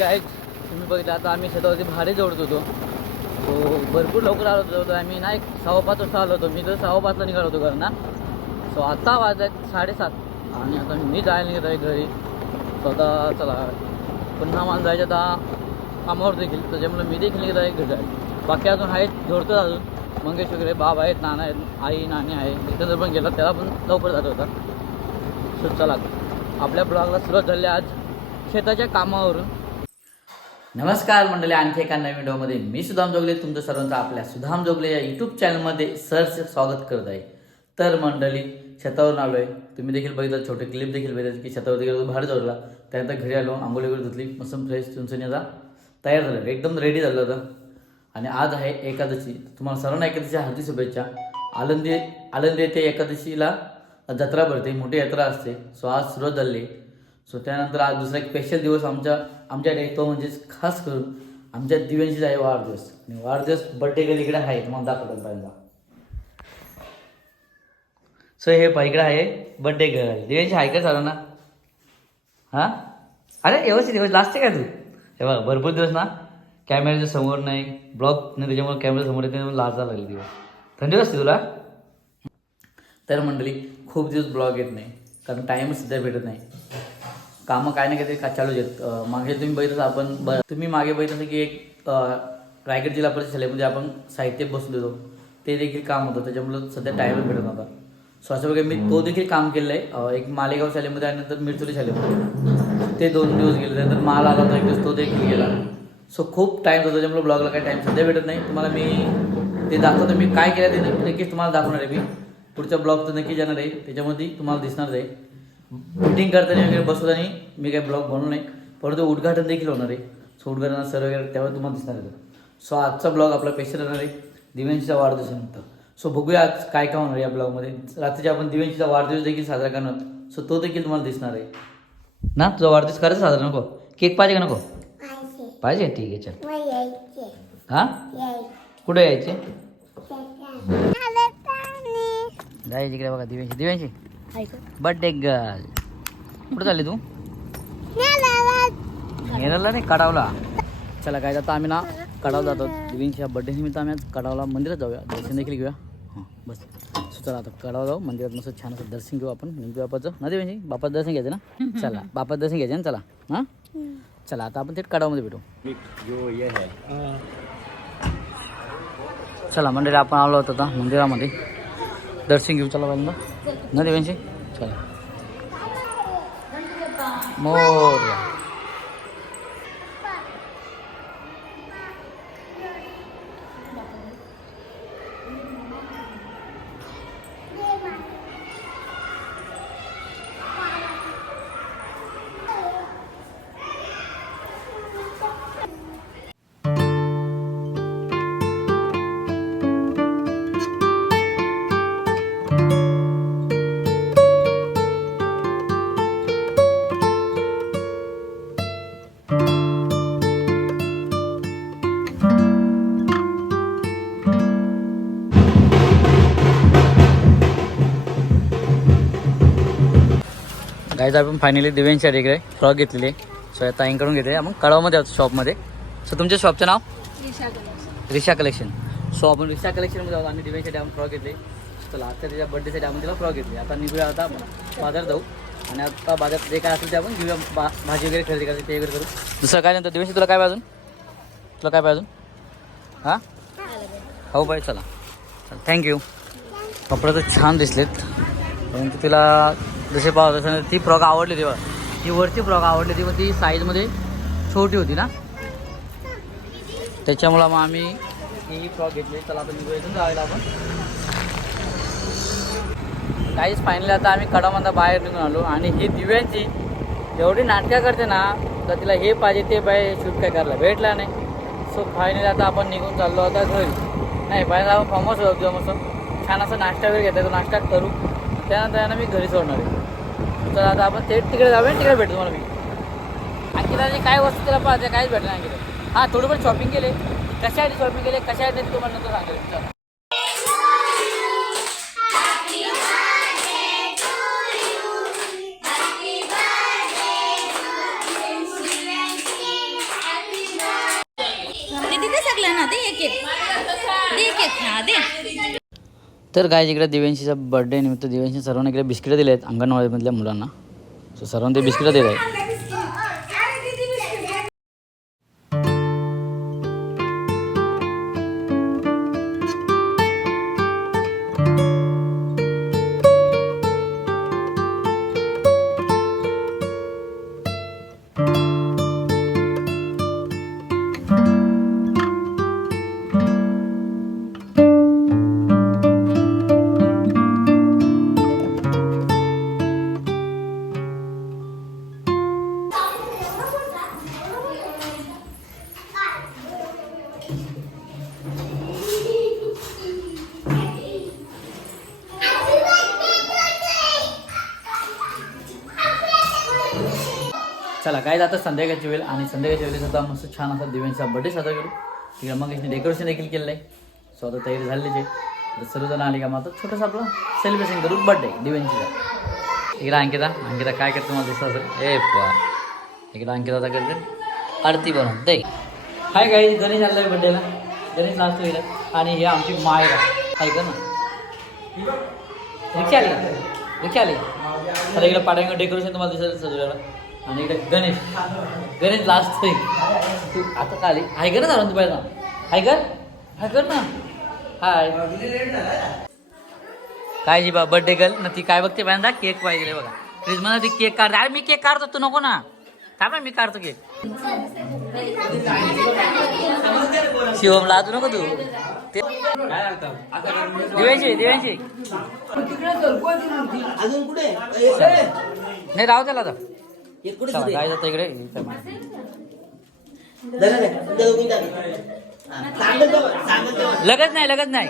तुम्ही बघितलं आता आम्ही शेतावरती भाडे जोडत होतो. तो भरपूर लवकर आलो होतो आम्ही ना एक सव्वा पाच वाजता आलो होतो. मी तर सव्वा पाचला निघालो होतो घरना. सो आता वाजत साडेसात. आणि आता मी जायला निघत आहे घरी. स्वतः चला पुन्हा मला जायचं आता कामावर देखील. त्याच्यामुळे मी देखील निघत आहे घरी. बाकी अजून आहेत जोडतो अजून. मंगेश वगैरे बाब आहेत नाना आहेत आई नाणी आहे. जितेंद्र पण गेला त्याला पण लवकर जात होता. सो चला आपल्या ब्लॉगला सुरुवात झाली आज. शेताच्या कामावरून. नमस्कार मंडळी आणखी एका नवीन व्हिडिओमध्ये मी सुधाम जोगले. तुमचं सर्वांचं आपल्या सुधाम जोगले या यूट्यूब चॅनलमध्ये सरचे स्वागत करत आहे. तर मंडळी शेतावरून आलो आहे तुम्ही देखील बघितलं छोटे क्लिप देखील बघितलं की शेतावर देखील बाहेर जोडला त्यानंतर घरी आलो आंघोळी वगैरे धुतली मस्त फ्रेश चुनचुनीचा तयार झालं एकदम रेडी झालं होतं आणि आज आहे एकादशी. तुम्हाला सर्वांना एकादशीच्या हार्दिक शुभेच्छा. आलंदी आलंदी येथे एकादशीला जत्रा भरते मोठी यात्रा असते. सो आज सुरुवात झाली. सो त्यानंतर आज दुसरा एक स्पेशल दिवस आमच्या आमच्याकडे तो म्हणजेच खास करून आमच्या दिव्यांशीच आहे वाढदिवस. आणि वाढदिवस बड्डे गर्ल इकडे आहे तुम्हाला दाखवतात पहिल्यांदा. सो हे पहा, इकडे आहे बड्डे गर्ल दिव्यांशी आहे का सर्वांना हां? अरे व्यवस्थित व्यवस्थित. लाजते का तू? हे बघा भरपूर दिवस ना कॅमेऱ्याच्या समोर नाही ब्लॉक नाही त्याच्यामुळे कॅमेरा समोर येते लाज लाजा लागली दिवस. थंडी असते तुला. तर मंडळी खूप दिवस ब्लॉग येत नाही कारण टाईमच सध्या भेटत नाही. कामं काय ना काहीतरी का चालूच आहेत. मागे तुम्ही बघितलं आपण ब तुम्ही मागे बघितलं की एक रायगड जिल्हा परिषद शाळेमध्ये आपण साहित्य बसलो होतो ते देखील काम होतं. त्याच्यामुळं सध्या टाईमच भेटत नव्हता. सो असं वगैरे मी तो देखील काम केलं आहे एक मालेगाव शाळेमध्ये आणि नंतर मिरचुली शाळेमध्ये ते दोन दिवस गेले. त्यानंतर माल आला होता एक दिवस तो देखील गेला. सो खूप टाईम होतो त्याच्यामुळे ब्लॉगला काही टाईम सध्या भेटत नाही. तुम्हाला मी ते दाखवतो. मी काय केलं ते नक्कीच तुम्हाला दाखवणार आहे मी. पुढच्या ब्लॉग तर नक्की जाणार आहे. त्याच्यामध्ये तुम्हाला दिसणार आहे. मीटिंग करताना वगैरे बसताना मी काही ब्लॉग बनवू नाही. परंतु उद्घाटन देखील होणार आहे. सो उद्घाटन सर वगैरे त्यावर तुम्हाला दिसणार आहे. सो आजचा ब्लॉग आपला स्पेशल राहणार आहे. दिव्यांशीचा वाढदिवसानंतर सो बघूया आज काय काय होणार आहे या ब्लॉगमध्ये रात्रीचे आपण दिव्यांशीचा वाढदिवस देखील साजरा करणार. सो तो देखील तुम्हाला दिसणार आहे. ना तुझा वाढदिवस करायचा साजरा नको. केक पाहिजे का नको? पाहिजे. ठीक आहे चल. हां? कुठे यायचे. जायचे इकडे बघा दिव्यांशी. दिव्यांशी. बर्थडे गर्ल कुठे चालली तू. नेरळला नाही कडावला. चला काय आता आम्ही ना कडाव जातो. दिवींच्या बड्डे निमित्त आम्ही आज कडावला मंदिरात जाऊया. दर्शन देखील घेऊया. हां बस. सो चला आता कडाव जाऊ. मंदिरात मस्त छान असं दर्शन घेऊ आपण. गणपती बापाचं. ना दिव्यांशी? बापाचं दर्शन घ्यायचं ना? चला बापाचं दर्शन घ्यायचं ना? चला. हां? चला आता आपण थेट कडावमध्ये भेटू. चला मंदिर आपण आलो होतो आता मंदिरामध्ये. दर्शन घेऊ चला बाईंना. ना देवांशी? चला. मोर गाईज आपण फायनली दिव्यांच्या इकडे. फ्रॉक घेतलेली सो आता ताईंकडून घेतले आपण कळावमध्ये आहोत शॉपमध्ये सो तुमच्या शॉपचं नाव? रिशा कलेक्शन. सो आपण रिशा कलेक्शनमध्ये आहोत आम्ही दिव्यांसाठी आपण फ्रॉक घेतले. चला आता त्याच्या बड्डेसाठी आपण तिला फ्रॉक घेतली. आता निघूया आता आपण बाजारात जाऊ. आणि आता बाजारात जे काय असेल ते आपण घेऊया. भाजी वगैरे खरेदी करायची ते वगैरे करू. दुसरं काय नंतर दिवशी तुला काय पाहिजे तुला काय पाहिजे हां? हो बाई चला. चला थँक्यू कपडे तर छान दिसलेत. परंतु तिला जसे पाहत तसं ती फ्रॉक आवडली तेव्हा. ती वरची फ्रॉक आवडली ती पण ती साईजमध्ये छोटी होती ना. त्याच्यामुळं मग आम्ही ही फ्रॉक घेतली. चला आता निघू इथून जायला आपण. काहीच फायनली आता आम्ही कडामधला बाहेर निघून आलो आणि ही दिव्यांची एवढी नाटकं करते ना तर तिला हे पाहिजे ते पाहिजे शूट काय करायला भेटला नाही. सो फायनली आता आपण निघून चाललो आता घरी. नाही पाहिजे आपण फॉर्म होतो मस्त. छान असं नाश्ता वगैरे घेता तो नाश्ता करू. त्यानंतर मी घरी सोडणार आहे. तर आता आपण थेट तिकडे जाऊया तिकडे भेटू तुम्हाला मी. आणखी जे काय वस्तू तिला पाहते काहीच भेटलं नाही तिकडे हां थोडंफार शॉपिंग केले. कशासाठी शॉपिंग केले कशासाठी ते तुम्हाला नंतर सांगेल. चला. तर काय इकडे दिव्यांशीचा बर्थडे निमित्त दिव्यांशी सर्वांना इकडे बिस्किटं दिले आहेत अंगणवाडीमधल्या मुलांना. सो सर्वांना ते बिस्किटं दिले आहेत चला काय जातं संध्याकाळची वेळ आणि संध्याकाळच्या वेळेस आता मस्त छान असा दिव्यांचा बर्थडे साजरा करू. तिकडे मग डेकोरेशन देखील केलं आहे. सो आता तयारी झालेली आहे. तर सर्वजण आले का मग आता छोटंसं आपलं सेलिब्रेशन करू बर्थडे दिव्यांची इकडे अंकिता अंकिता काय करते मला दिसत असेल. ए इकडे अंकिता आता करते. आरती बनवून दे. हाय काही गणेश आलाय बर्थडेला गणेश नाचतो इकडे आणि हे आमची मायरा ऐका ना? रिक्षा आली रिक्षा आली. आता इकडे पाड्यांकडे डेकोरेशन तुम्हाला दिसत सजवायला. आणि इकडे गणेश. गणेश लास्ट तू आता का आली? हाय कर ना तू पाहिजे हाय कर. हाय कर ना. हाय काय जी बा बर्थडे गर्ल ना ती काय बघते पहिल्यांदा केक पाहिजे बघा. फ्रीजमध्ये ती केक काढते अरे मी केक काढतो तू नको ना. काय माहिती मी काढतो केक शिवम लाजू नको तू. ते दिव्यांशी दिव्यांशी. अजून कुठे? नाही राहू त्याला आता. जातं इकडे तुमच्या. हा, सांगत जाऊ, सांगत जाऊ. लगत नाही लगत नाही.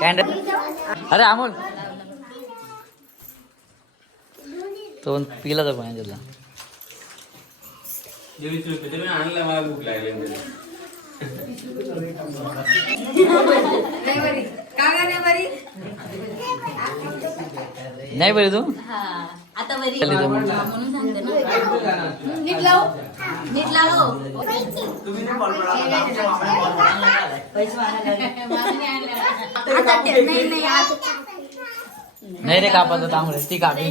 कॅन्डल अरे अमोल. तो पिला तर पाहिजे त्याला मला भूक लागली. नाही बरे तू? आता बरी चालली. म्हणून सांगते ना. नीट लाव. नीट लाव. आता ते- नाही नाही आता नाही रे कापाचं तांबडे ती कापी?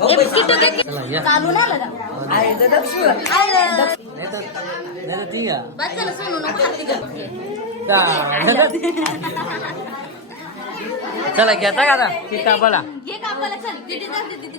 चला या. चालू ना लगा नाही तर नाही तर ती घ्या बस झालं सोनू नको हाती कर चला घेता का आता? ती कापाला? घे कापायला चल. किती जाते तिथे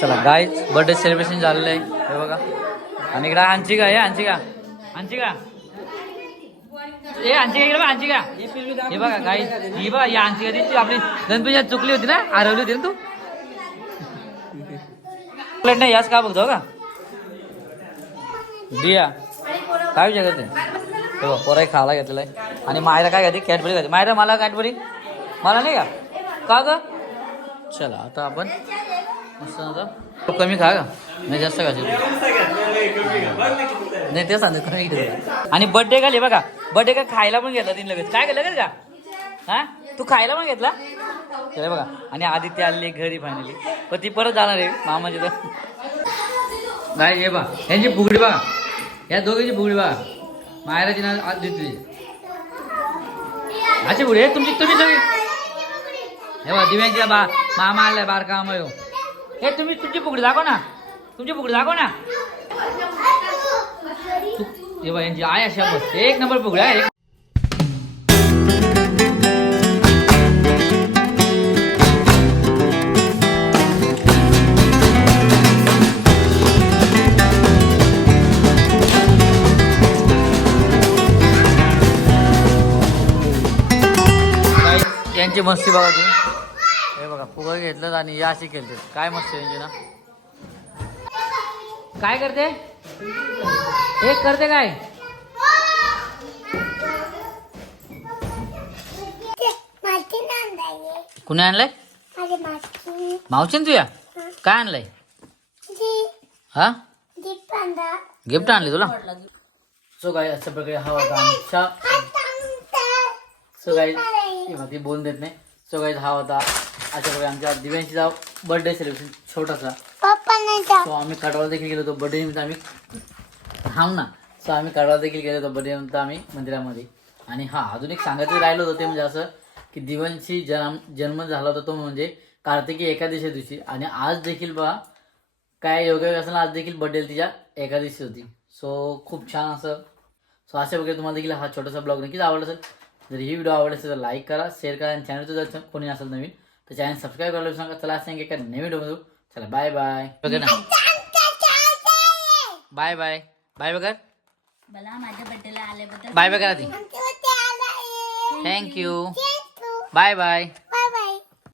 चला गाय बर्थडे सेलिब्रेशन झालेलं आहे. हे बघा. आणि इकडं आणची का हे आणची का आणची का ए आणची का इकडे आणची का हे बघा गाय ही बघा ही आणची का ती आपली गणपती चुकली होती ना? हरवली होती ना तू? प्लेट नाही याच का बघतो हो का? बिया. काय विचार करते हे हो, पोराही खायला घेतलेला आहे. आणि मायरा काय खाते कॅडबरी खाते मायरा मला कॅडबरी? मला नाही का? का ग? चला आता आपण मस्त आता कमी खा का नाही जास्त खायचे नाही ते सांगत नाही आणि बर्थडे का बघा. बर्थडे का खायला पण घेतला तीन लगेच. काय केलं का? हा? तू खायला पण घेतला? चला बघा. आणि आदित्य आले घरी फायनली पण ती परत जाणार आहे. मामाची तर. नाही हे बा यांची फुगडी बघा. या दोघींची फुगडी बघा. मायराची ना आदित्य अशी पुढे तुमची तुम्ही सगळी हे दिव्यांच्या बा मामा आलाय बारका मामा हे तुम्ही तुमची फुगडी दाखव ना तुमची फुगडी दाखव ना हे यांची आय अशा बस एक नंबर फुगडी आहे एक यांची मस्ती बघा तुम्ही. हे बघा फुगा घेतलं आणि या अशी खेळतात काय मस्ती यांची ना? काय करते? हे करते काय? कुणी आणलंय? मावशीन तुया? काय आणलंय? हा? गिफ्ट आणली. तुला? सो काय अशा प्रकारे हा होता आमच्या सो ती बोलून देत नाही. सो गाईज हा होता. अशा प्रकारे आमच्या दिव्यांशीचा बर्थडे सेलिब्रेशन छोटासा. सो आम्ही कडवाला देखील गेलो होतो. बर्थडे निमित्त आम्ही थांब ना. सो आम्ही कडवाला देखील गेलो होतो. बर्थडे निमित्त आम्ही मंदिरामध्ये. आणि हा अजून एक सांगायचं राहिलं होतं ते म्हणजे असं की दिवांशी जन्म जन्म झाला होता तो म्हणजे कार्तिकी एकादशी दिवशी. आणि आज देखील बा काय योगायोग असताना आज देखील बर्थडे तिच्या एकादशी होती. सो खूप छान असं सो अशा वगैरे तुम्हाला देखील हा छोटासा ब्लॉग नक्कीच आवडला असेल. जर ही व्हिडिओ आवडली असेल तर लाईक करा शेअर करा आणि चॅनलचं जर कोणी असेल नवीन तर चॅनल सबस्क्राईब करायला विसरू नका. चला असं सांगे का नवीन व्हिडिओ बघू चला बाय बाय बघा ना. बाय बाय बाय बघा मला माझ्या बड्डेला आल्याबद्दल बाय आला थँक्यू बाय बाय